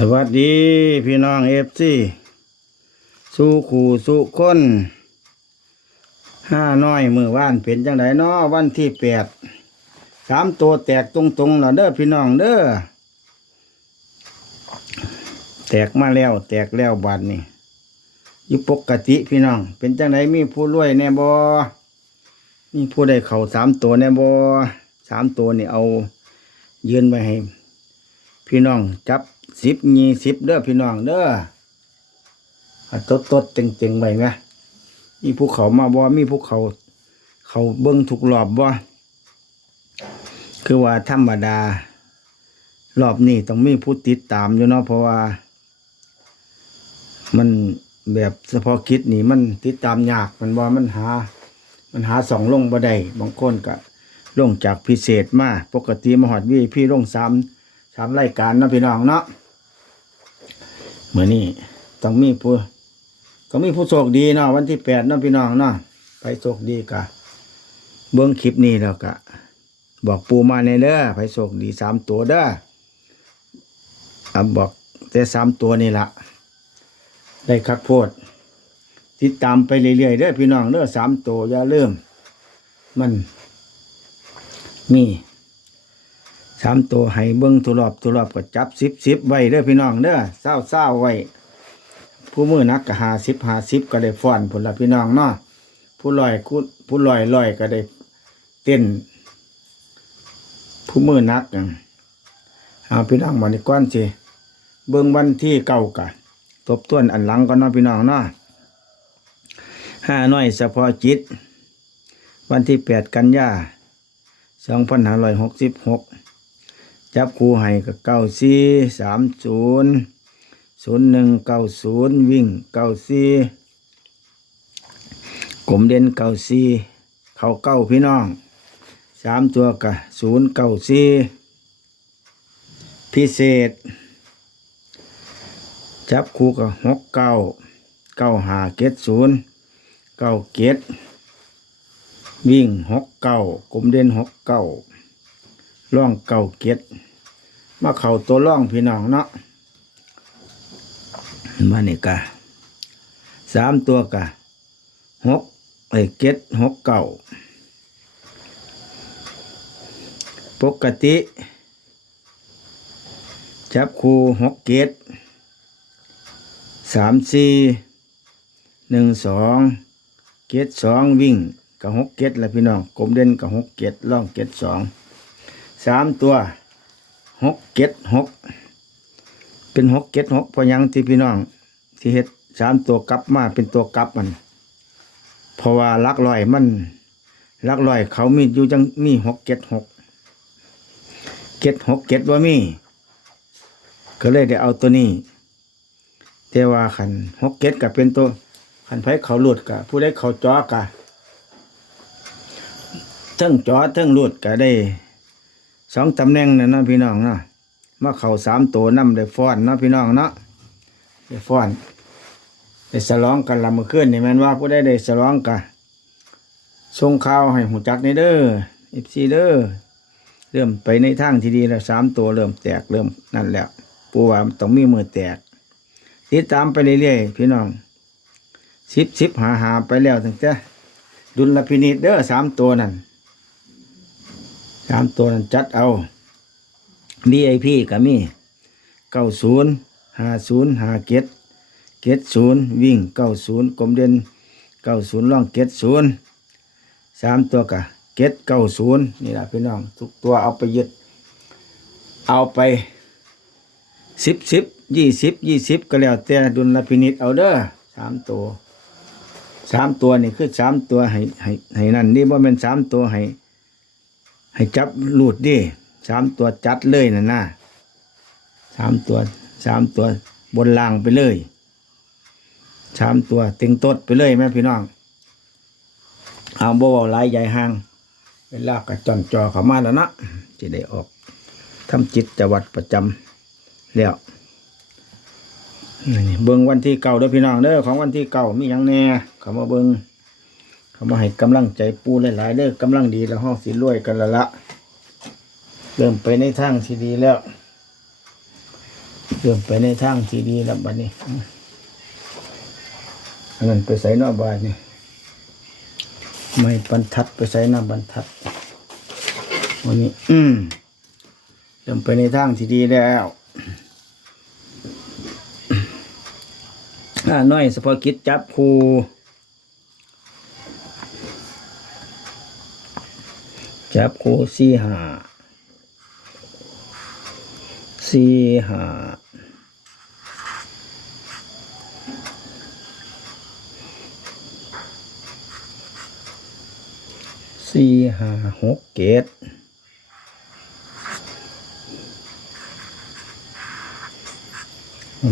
สวัสดีพี่น้องเอฟซีสู้ขู่สู้คนห้าน้อยมือว่านเป็นจังไดเนาะวันที่แปดสามตัวแตกตรงๆแล้วเด้อพี่น้องเด้อแตกมาแล้ว แตกแล้วบาดนี่ยู่ปกติพี่น้อง เป็นจังไดมีผู้รวยแน่บอมีผู้ได้เข่าสามตัวแน่บอสามตัวนี่เอายืนไปให้พี่น้องจับ สิบยี่สิบเด้อพี่น้องเด้อตดตดเต็งเต็งๆไปไหมมีภูเขามาบ่มีภูเขา เขาเบิ้งทุกรอบบ่คือว่าธรรมดา รอบนี้ต้องมีผู้ติดตามอยู่เนาะเพราะว่า มันแบบเฉพาะกิจนี่มันติดตามยากมันว่ามันหา มันหาสองลงบ่ได้บางคนก็ลงจากพิเศษมาปกติมหอดวีพี่ลงสามสามรายการนะพี่น้องเนาะ เหมือนี้ต้องมีผู้ก็มีผู้โชคดีเนาะวันที่แปดเนาะพี่น้องเนาะไปโชคดีกะเบิ้องคลิปนี้แล้วกะ บอกปูมาในเด้อไปโชคดีสามตัวเด้ออะบอกแต่สามตัวนี่ละได้คักโพดติดตามไปเรื่อยๆเด้อพี่น้องเด้อสามตัวอย่าเริ่ม มันมี สามตัวให้เบิ้งตัวรอบตัวรอบก็จับสิบสิบไว้เด้อพี่น้องเด้อเศร้าเศร้าไว้ผู้มือนักก็หาสิบหาสิบก็ได้ฟ้อนผลละพี่น้องเนาะผู้ลอยคุผู้ลอยลอยก็ได้เต้น ผู้มือนักเอาพี่น้องมาในก้อนสิเบิ้งวันที่เก่ากะทบทวนอันหลังก็เนาะพี่น้องเนาะห้าน้อยเฉพาะจิต วันที่แปดกันยาสองพันห้าร้อยหกสิบหก จับคู่ให้กับเก้าสี่สามศูนย์ศูนย์หนึ่งเก้าศูนย์วิ่งเก้าสี่กลมเด่นเก้าสี่เข้าเก้าพี่น้องสามตัวกับศูนย์เก้าสี่พิเศษ จับคู่กับหกเก้าเก้าหาเกตศูนย์เก้าเกตวิ่งหกเก้ากลมเด่นหกเก้า ร่องเก่าเก็ดมาเข่าตัวร่องพี่น้องเนาะมานี่กะสามตัวกะหกไอ้เก็ดหกเก่าปกติ จับคูหกเก็ดสามสี่หนึ่งสองเก็ดสองวิ่งกับหกเก็ดละพี่น้องกลมเด่นกับหกเก็ดร่องเก็ดสอง สามตัวหกเก็ดหกเป็นหกเก็ดหกพอยังที่พี่น้อง ที่เฮ็ดสามตัวกลับมาเป็นตัวกลับมันเพราะว่าลักลอยมันลักลอยเขามีอยู่จังมีหกเก็ดหกเก็ดหกเก็ดว่ามี ก็เลยได้เอาตัวนี้แต่ว่าขันหกเก็ดกับเป็นตัวขันไผเขาหลุดกับผู้ได้เขาจอกะทั้งจอทั้งหลุดก็ได้ สองตำแหน่งเนะเนะพี่น้องเนาะมาเข่าสามตัวน้ำได้ฟ้อนเนาะพี่น้องเนาะได้ฟ้อนได้สลองกันละเมื่อคืนนี่แมันว่าผู้ได้ได้สลองกันส่งข่าวให้หูจักในเด้อเอฟซีเด้อเริ่มไปในทางที่ดีแล้วสามตัวเริ่มแตกเริ่มนั่นแล้วปูว่าต้องมีมือแตกติดตามไปเรื่อยๆพี่น้องสิบสิบหาหาไปแล้วถึงจะดุลพินิจเด้อสามตัวนั่น สามตัวนั้นจัดเอา VIP ก็มีเก้าศูนย์ห้าศูนย์ห้าเกตเกตศูนย์วิ่งเก้าศูนย์กลมเด่นเก้าศูนย์ล่องเกตศูนย์สามตัวกะเกตเก้าศูนย์นี่แหละพี่น้อง ทุกตัวเอาไปยึด เอาไปสิบสิบยี่สิบยี่สิบก็แล้วแต่ดุลพินิจเอาเด้อสามตัวสามตัวนี่คือสามตัวให้ให้ให้นั่นนี่ว่าเป็นสามตัวให้ ให้จับหลุดดิสามตัวจัดเลยนะนะสามตัวสามตัวบนล่างไปเลยสามตัวเต็งตดไปเลยแม่พี่น้องเอาบ่เว้าหลายใหญ่ห่างเวลาก็จอนจอเข้ามาแล้วนะจะได้ออกทำจิตจวัดประจำแล้วนี่เบิ่งวันที่เก่าเด้อพี่น้องเด้อของวันที่เก่ามีหยังแน่เขามาเบิ่ง เขามาให้กำลังใจปูหลายๆเด้อกำลังดีแล้วห้องสิรวยกันละละ เริ่มไปในทางที่ดีแล้ว เริ่มไปในทางที่ดีแล้วบัดนี้มันนั้นไปใส่นอกบานนี่ไม่บรรทัดไปใส่หน้าบรรทัด วันนี้ อืมเริ่มไปในทางที่ดีแล้วอ่าน้อยสปอกิจจับครู จับครูสี่หาสี่หาสี่หาหกเกต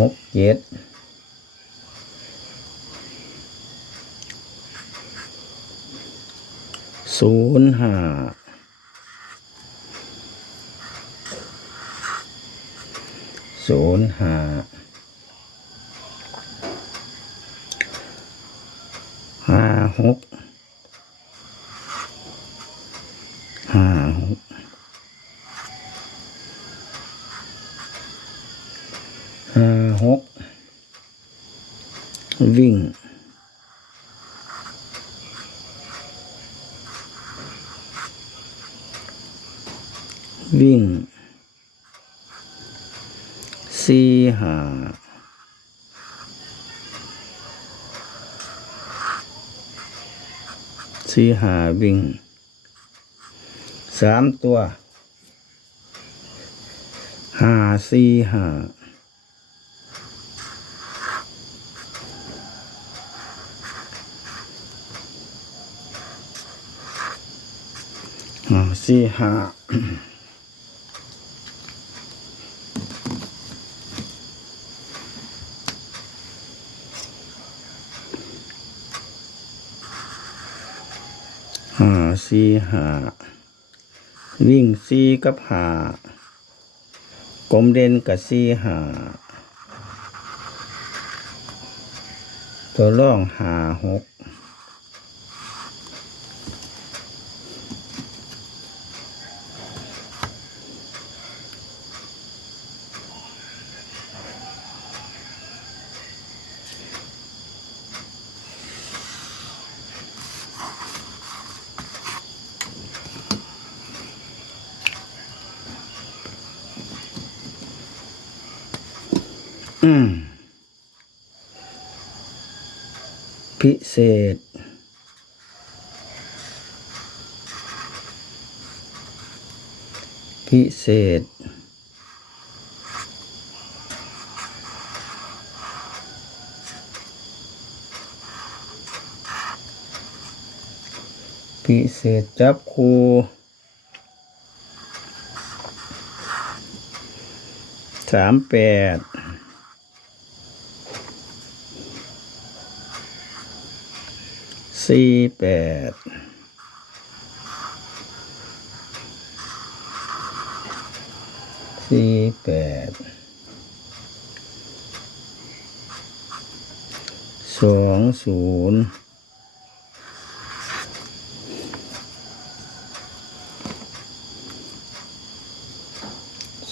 หกเจ็ดศูนย์ห้า ศูนย์ห้าห้าหกห้าหกห้าหกวิ่งวิ่ง สี่ห้าสี่ห้าวิ่งสามตัวห้าสี่ห้าสี่ห้า สี่หาวิ่งสี่กับหากลมเด่นกับสี่หาตัวร่องหาหก พิเศษ พิเศษ พิเศษจับครูสามแปด สี่แปดสี่แปดสองศูนย์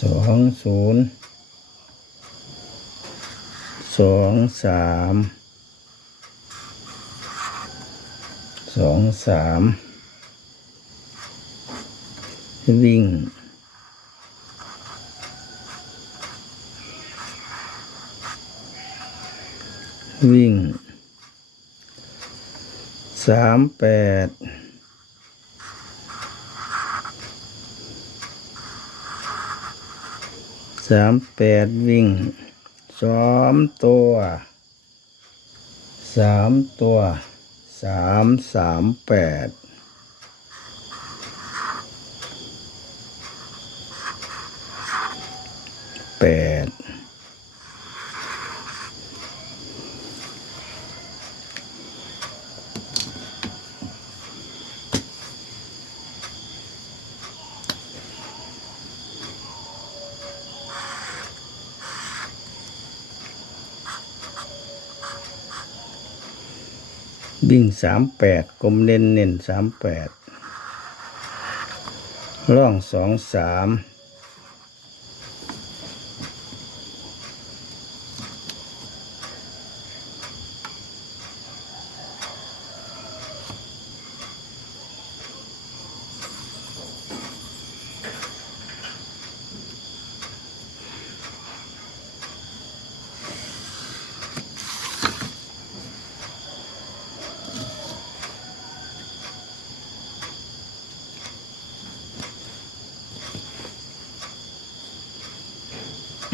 สองศูนย์สองสาม สองสามวิ่งวิ่งสามแปดสามแปดวิ่งสามตัวสามตัว สามสามแปดแปด วิ่งสามแปดกลมเน้นเน้นสามแปดร่องสองสาม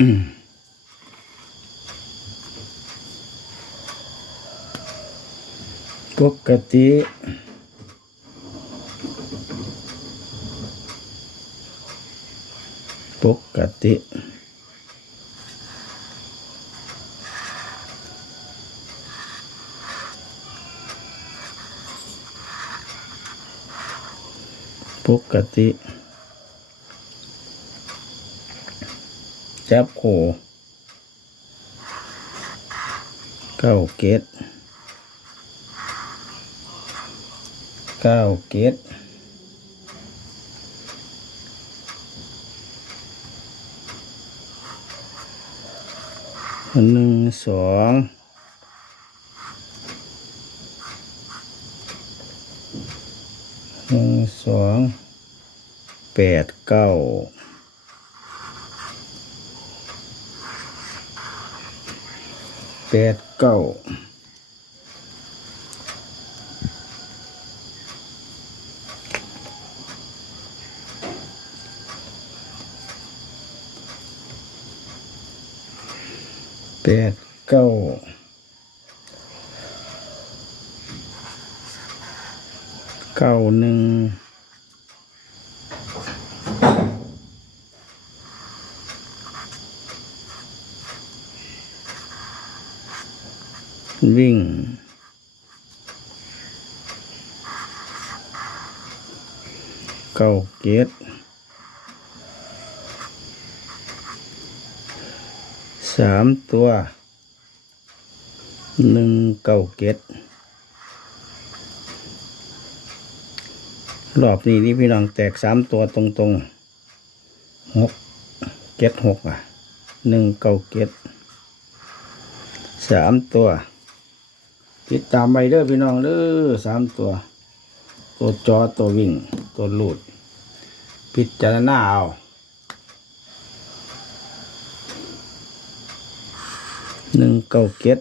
ปกติปกติปกติ จับโขเก้าเกตเก้าเกตหนึ่งสองหนึ่งสองแปดเก้า แปดเก้าแปดเก้าเก้าหนึ่ง วิ่ง เก้าเกตสามตัวหนึ่งเก้าเกตรอบนี้นี่พี่น้องแตกสามตัวตรงๆหกเกตหกอะหนึ่งเก้าเกตสามตัว ติดตามไปเด้อพี่น้องเด้อสามตัว ตัวจอตัววิ่ง ตัวหลุด พิจารณาเอาหนึ่งเก้าเก็ด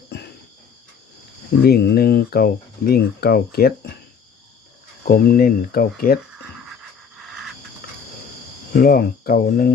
วิ่งหนึ่งเก้าวิ่งเก้าเก็ดกลมเน้นเก้าเก็ดล่องเก้าหนึ่ง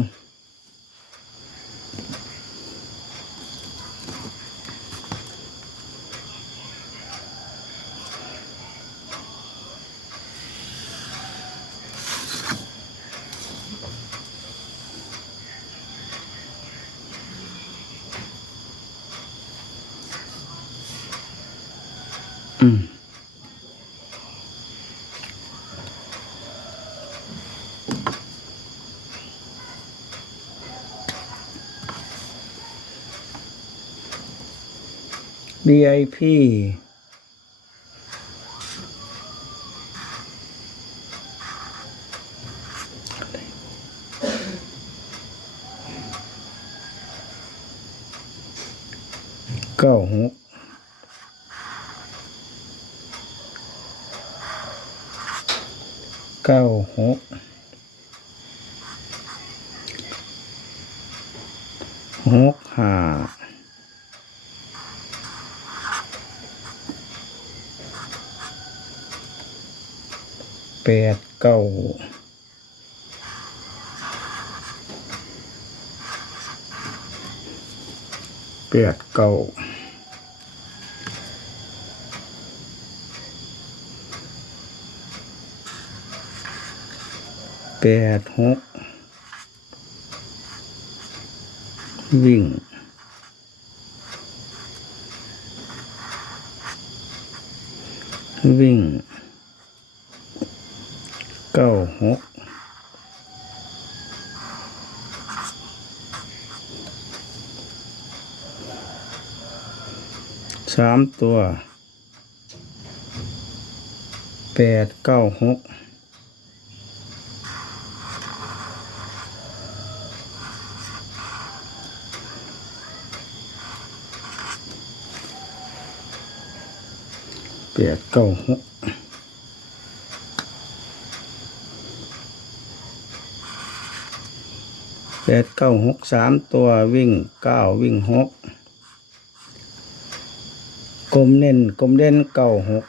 ดีไอพีเก้าหกเก้าหกหกห้า ดเก้าแปดเก้าแปดหกวิ่งวิ่ง เก้าหกสามตัวแปดเก้าหกแปดเก้าหกแป ดเก้าหกสามตัววิ่งเก้าวิ่งหกกลมเน้นกลมเด่นเก้าหก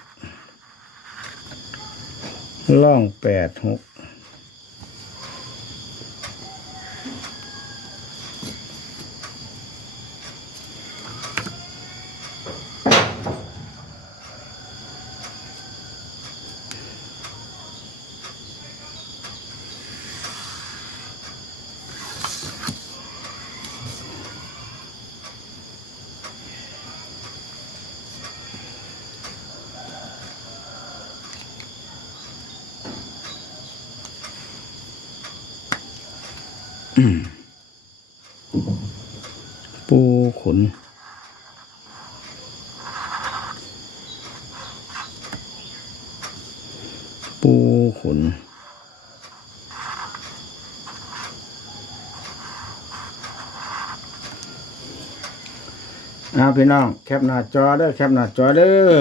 ล่องแปดหก ปูขน ปูขน เอาพี่น้อง แคปหน้าจอเด้อแคปหน้าจอเด้อ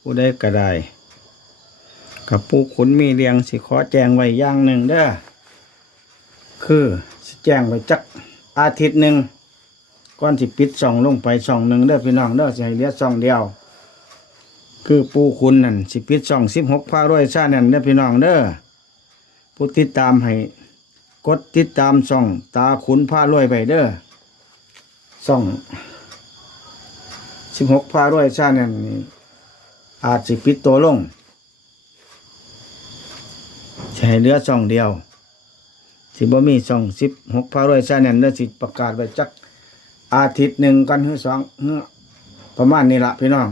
ผู้ใดก็ได้กับปูขนมีเรียงสิขอแจงไว้อย่างหนึ่งเด้อ คือสแจ้งไว้จักอาทิตย์หนึ่งก่อนสิปิดส่องลงไปส่องหนึ่งเด้อพี่น้องเด้อสิให้เหลือส่องเดียว คือปูขุนนั่นสิปิดส่องสิบหกพารวยชาแนนเด้อพี่น้องเด้อผู้ติดตามให้กดติดตามส่อง ตาขุนพารวยไปเด้อส่องสิบหกพารวยชาแนนนี่อาจสิปิดตัวลงให้เหลือส่องเดียว สิบ่มีส่องสิบหกพารวยชาแนนเด้อสิประกาศไว้จักอาทิตย์หนึ่งกันหรือสองเฮือประมาณนี้ละพี่น้อง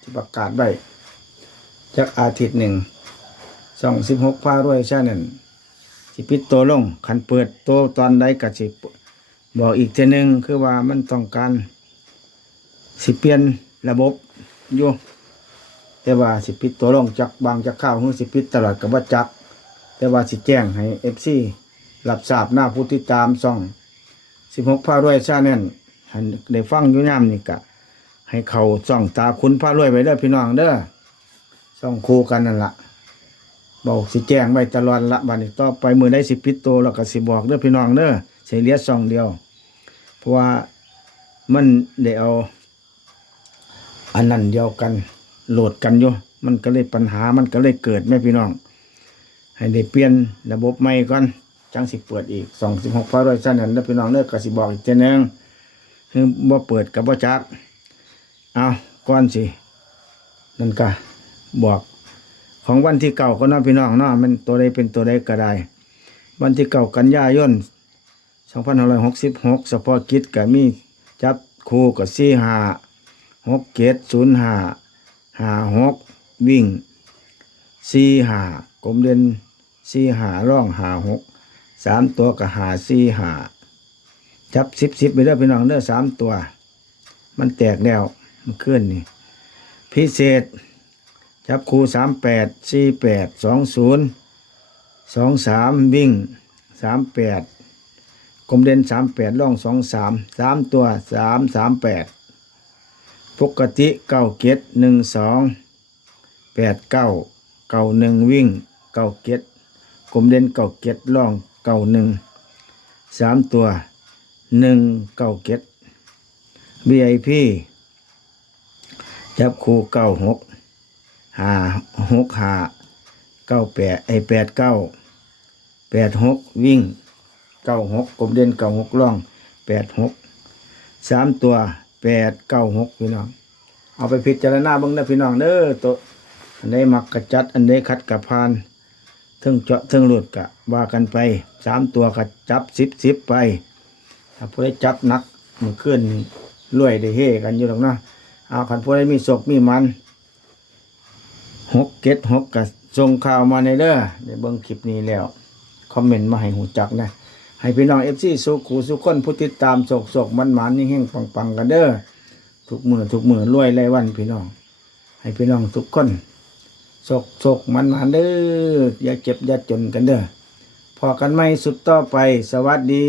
ที่ประกาศไว้จากอาทิตย์หนึ่งสองสิบหกพารวยชาแนลสิปิดตัวลงคันเปิดตัวตอนใดก็สิบอกอีกเทอหนึงคือว่ามันต้องการสิเปลี่ยนระบบอยู่แต่ว่าสิปิดตัวลงจากบางจากข้าวหรือสิปิดตลอดกับว่าจัก แต่ว่าสิแจ้งให้เอฟซี รับทราบหน้าผู้ติดตามซ่องสิบหกพารวยชาแนลให้ได้ฟังอยู่ยามนี่กะ ให้เขาส่องตาคุณพารวยไปเด้อพี่น้องเด้อส่องคู่กันนั่นละบอกสิแจ้งไว้ตลอดละบัดนี้ต่อไปมือได้สิปิดโตแล้วก็สิบอกเด้อพี่น้องเด้อใส่เลียส่องเดียว เพราะว่ามันได้เอา อันนั้นเดียวกันโหลดกันอยู่มันก็เลยปัญหามันก็เลยเกิดแม่พี่น้อง ให้ได้เปลี่ยนระบบใหม่ก่อน จังสิเปิดอีกสองสิบหกพารวยชั้นนั้นเด้อพี่น้องเด้อก็สิบอกอีกเจนึงคือบ่เปิดกับบ่จักเอาก่อนสินั่นก็บอกของวันที่เก่าก็น้องพี่น้องเนาะมันตัวใดเป็นตัวใดก็ได้ วันที่เก่ากันยายน2566เฉพาะกิจก็มีจับคู่กับสี่ห้าหกเจ็ดศูนย์ห้าห้าหกวิ่งสี่ห้ากลมเด่นสี่ห้าร่องห้าหก สามตัวกับหาสี่หาจับสิบสิบไปเด้อพี่น้องเด้อสามตัว มันแตกแล้วมันขึ้นนี่ พิเศษ จับคูสามแปดสี่แปดสองศูนย์สองสามวิ่งสามแปดกลมเด่นสามแปดล่องสองสามสามตัวสามสามแปดปกติเก้าเกตหนึ่งสองแปดเก้าเก้าหนึ่งวิ่งเก้าเกตกลมเด่นเก้าเกตล่อง เก้าหนึ่งสามตัวหนึ่งเก้าเกต VIP จับคู่เก้าหกหาหกหาเก้าแปดไอแปดเก้าแปดหกวิ่งเก้าหกกลมเด่นเก้าหกล่องแปดหกสามตัวแปดเก้าหกพี่น้อง เอาไปพิจารณาบ้างนะพี่น้องเด้อตัวอันใดมักกระจัด อันใดขัดกระพาน เทิงเจาะเทิงหลุดกะว่ากันไปสามตัวกะจับสิบสิบไปถ้าผู้ได้จับนักมันขึ้นนี่รวยได้เฮกันอยู่หรอกนะเอาขันผู้ได้มีศกมีมันหกเก็ดหกกับส่งข่าวมาในเด้อได้เบิ่งคลิปนี้แล้ว คอมเมนต์มาให้หูจักนะ ให้พี่น้องเอฟซีสุขูสุขคนผู้ติดตามโศกโศกมันมันนี่แห้งปังปังกันเด้อทุกมือทุกมือรวยไรวันพี่น้อง ให้พี่น้องทุกคน โศกโศกมันหมันเด้ออย่าเจ็บอย่าจนกันเด้อพอกันไหมสุดต่อไป สวัสดี